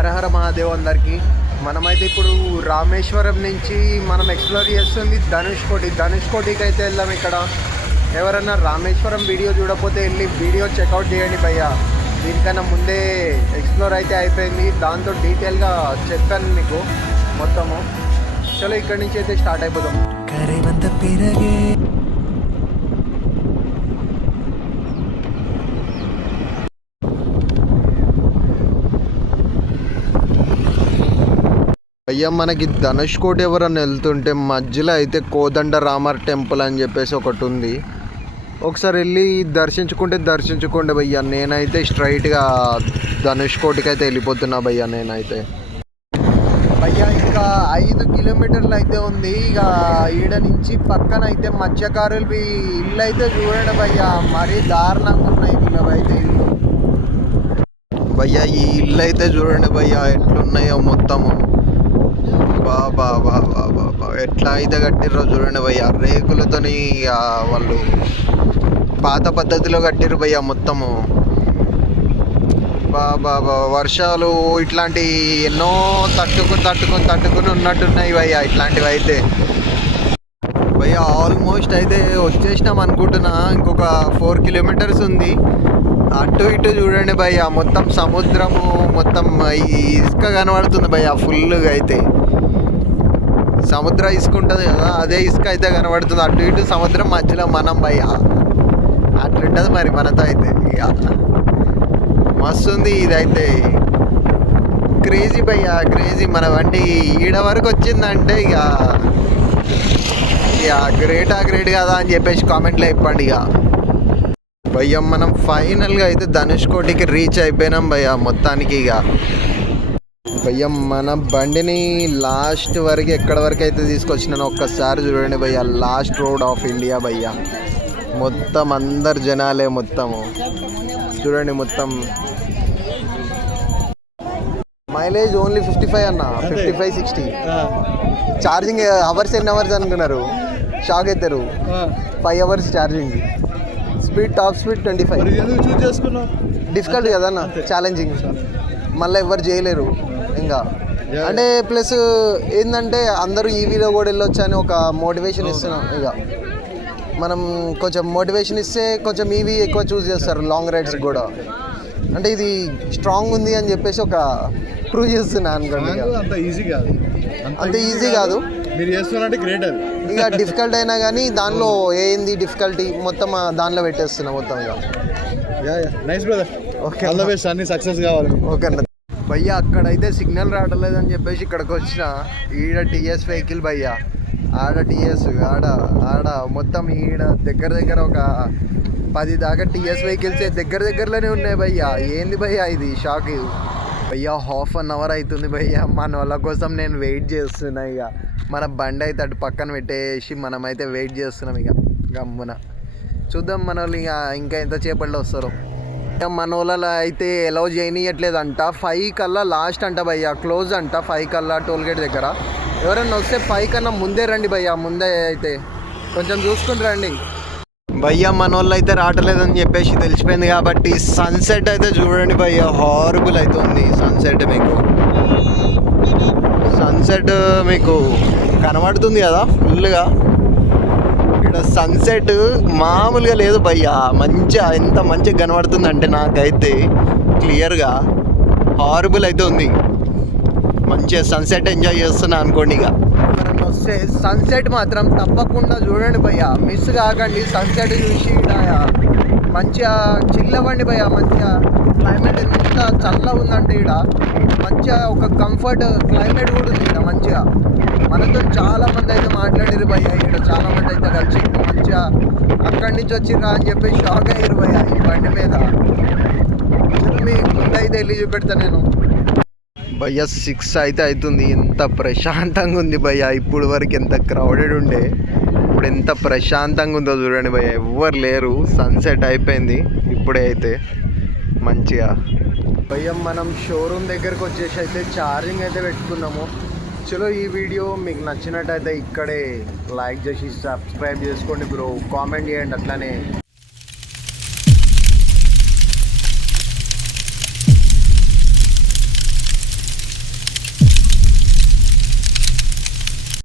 హరహర మహాదేవ్ అందరికీ. మనమైతే ఇప్పుడు రామేశ్వరం నుంచి మనం ఎక్స్ప్లోర్ చేస్తుంది ధనుష్కోటికి అయితే వెళ్దాం. ఇక్కడ ఎవరన్నా రామేశ్వరం వీడియో చూడకపోతే వెళ్ళి వీడియో చెక్అవుట్ చేయండి భయ్య. దీనికన్నా ముందే ఎక్స్ప్లోర్ అయితే అయిపోయింది, దాంతో డీటెయిల్గా చెప్పాను మీకు మొత్తము. చలో ఇక్కడి నుంచి అయితే స్టార్ట్ అయిపోదాం. అయ్యా మనకి ధనుష్కోటి ఎవరన్నా వెళ్తుంటే మధ్యలో అయితే కోదండ రామర్ టెంపుల్ అని చెప్పేసి ఒకటి ఉంది. ఒకసారి వెళ్ళి దర్శించుకోండి భయ్యా. నేనైతే స్ట్రైట్గా ధనుష్కోటికి అయితే వెళ్ళిపోతున్నా భయ్యా. నేనైతే భయ్యా ఇంకా 5 కిలోమీటర్లు అయితే ఉంది. ఇక ఈడ నుంచి పక్కన అయితే మత్స్యకారులవి ఇల్లు అయితే చూడండి భయ్యా, మరీ దారుణంగా ఉన్నాయి ఇళ్ళవైతే ఇల్లు భయ్యా. ఈ ఇల్లు అయితే చూడండి భయ్యా ఎట్లున్నాయో మొత్తము. బాబా ఎట్లా అయితే కట్టిర్రో చూడండి భయ్య. రేకులతోని వాళ్ళు పాత పద్ధతిలో కట్టిర్రు భయ్య మొత్తము. బాబా వర్షాలు ఇట్లాంటి ఎన్నో తట్టుకుని ఉన్నట్టున్నాయి భయ్య ఇట్లాంటివి అయితే భయ్య. ఆల్మోస్ట్ అయితే వచ్చేసినాం అనుకుంటున్నా. ఇంకొక 4 కిలోమీటర్స్ ఉంది. అటు ఇటు చూడండి భయ్య, మొత్తం సముద్రము, మొత్తం ఇసుక కనబడుతుంది భయ్య ఫుల్గా అయితే. సముద్రం ఇసుక ఉంటుంది కదా, అదే ఇసుక అయితే కనబడుతుంది. అటు ఇటు సముద్రం మధ్యలో మనం భయ్య. అట్లుంటుంది మరి మనతో అయితే. ఇక మస్తు ఉంది ఇదైతే. క్రేజీ భయ్య క్రేజీ. మన బండి ఈడ వరకు వచ్చిందంటే ఇక గ్రేట్ కదా అని చెప్పేసి కామెంట్లో చెప్పండి. ఇక భయ్య మనం ఫైనల్గా అయితే ధనుష్కోటికి రీచ్ అయిపోయినాం భయ్య మొత్తానికి. ఇక భయ్య మన బండిని లాస్ట్ వరకు ఎక్కడ వరకు అయితే తీసుకొచ్చినాను ఒక్కసారి చూడండి భయ్య. లాస్ట్ రోడ్ ఆఫ్ ఇండియా భయ్య. మొత్తం అందరు జనాలే మొత్తము చూడండి. మొత్తం మైలేజ్ ఓన్లీ 55 అన్న, 55-60. ఛార్జింగ్ అవర్స్ ఎన్ని అవర్స్ అనుకున్నారు? షాక్ అవుతారు. 5 hours charging. Speed top speed 25. Difficult కదా అన్న, ఛాలెంజింగ్. మళ్ళీ ఎవరు చేయలేరు ఇంకా. అంటే ప్లస్ ఏంటంటే అందరూ ఈవీలో కూడా వెళ్ళొచ్చు అని ఒక మోటివేషన్ ఇస్తున్నాం. ఇక మనం కొంచెం మోటివేషన్ ఇస్తే కొంచెం ఈవీ ఎక్కువ చూస్ చేస్తారు లాంగ్ రైడ్స్ కూడా. అంటే ఇది స్ట్రాంగ్ ఉంది అని చెప్పేసి ఒక ప్రూవ్ చేస్తున్నా అనుకోండి. అంత ఈజీ కాదు మీరు చేస్తున్నారంటే గ్రేట్. అది ఇక డిఫికల్ట్ అయినా కానీ దానిలో ఏంది డిఫికల్టీ మొత్తం దానిలో పెట్టేస్తున్నా మొత్తం. ఇక nice brother. Okay, all the best, అన్ని సక్సెస్ కావాలి. ఓకే అన్న. భయ్య అక్కడైతే సిగ్నల్ రావట్లేదని చెప్పేసి ఇక్కడికి వచ్చిన. ఈడ టీఎస్ వెహికల్ భయ్య, ఆడ టీఎస్, ఆడ మొత్తం ఈడ దగ్గర ఒక 10 దాకా టీఎస్ వెహికల్స్ దగ్గరలోనే ఉన్నాయి భయ్య. ఏంది భయ్య ఇది షాక్ భయ్య. 1/2 అవర్ అవుతుంది భయ్య. మన వాళ్ళ కోసం నేను వెయిట్ చేస్తున్నా. ఇక మన బండి అయితే అటు పక్కన పెట్టేసి మనమైతే వెయిట్ చేస్తున్నాం. ఇక గమ్మున చూద్దాం మన వాళ్ళు ఇంకా ఎంతసేపట్లో వస్తారో. మన వాళ్ళ అయితే అలౌ చేయనియట్లేదంట. 5 కల్లా లాస్ట్ అంట భయ్య, క్లోజ్ అంట 5 కల్లా టోల్గేట్ దగ్గర. ఎవరైనా వస్తే 5 కన్నా ముందే రండి భయ్య. ముందే అయితే కొంచెం చూసుకుని రండి భయ్య. మన వాళ్ళు అయితే రావట్లేదని చెప్పేసి తెలిసిపోయింది కాబట్టి సన్సెట్ అయితే చూడండి భయ్య. హారబుల్ అవుతుంది సన్సెట్. సన్సెట్ మీకు కనబడుతుంది కదా ఫుల్గా. ఇక్కడ సన్సెట్ మామూలుగా లేదు భయ్య. మంచిగా ఎంత మంచిగా కనబడుతుంది అంటే నాకైతే క్లియర్గా హారబుల్ అయితే ఉంది. మంచిగా సన్సెట్ ఎంజాయ్ చేస్తున్నా అనుకోండి. ఇక ఎవరన్నా వస్తే సన్సెట్ మాత్రం తప్పకుండా చూడండి భయ్య, మిస్ కాకండి. సన్సెట్ చూసి మంచిగా చిల్ అవ్వండి భయ్య. మంచిగా క్లైమేట్ ఎంత చల్లగా ఉందంటే ఇక్కడ మంచిగా ఒక కంఫర్ట్ క్లైమేట్ కూడా ఉంది ఇక్కడ మంచిగా. మనతో చాలామంది అయితే మాట్లాడారు భయ్య. ఇక్కడ చాలామంది అయితే కలిసి మంచిగా అక్కడి నుంచి వచ్చిర్రా అని చెప్పి షాక్ అయ్యారు భయ్య ఈ బండి మీద. మీ ముందైతే వెళ్ళి చూపెడతాను నేను భయ్య. 6 అయితే అవుతుంది. ఎంత ప్రశాంతంగా ఉంది భయ్య. ఇప్పుడు వరకు ఎంత క్రౌడెడ్ ఉండే, ఇప్పుడు ఎంత ప్రశాంతంగా ఉందో చూడండి భయ్య. ఎవ్వరు లేరు. సన్సెట్ అయిపోయింది ఇప్పుడే అయితే మంచిగా భయ్య. మనం షోరూమ్ దగ్గరకు వచ్చేసి అయితే ఛార్జింగ్ అయితే పెట్టుకున్నాము. చలో ఈ వీడియో మీకు నచ్చినట్టయితే ఇక్కడే లైక్ చేసి సబ్స్క్రైబ్ చేసుకోండి బ్రో. కామెంట్ చేయండి అట్లానే.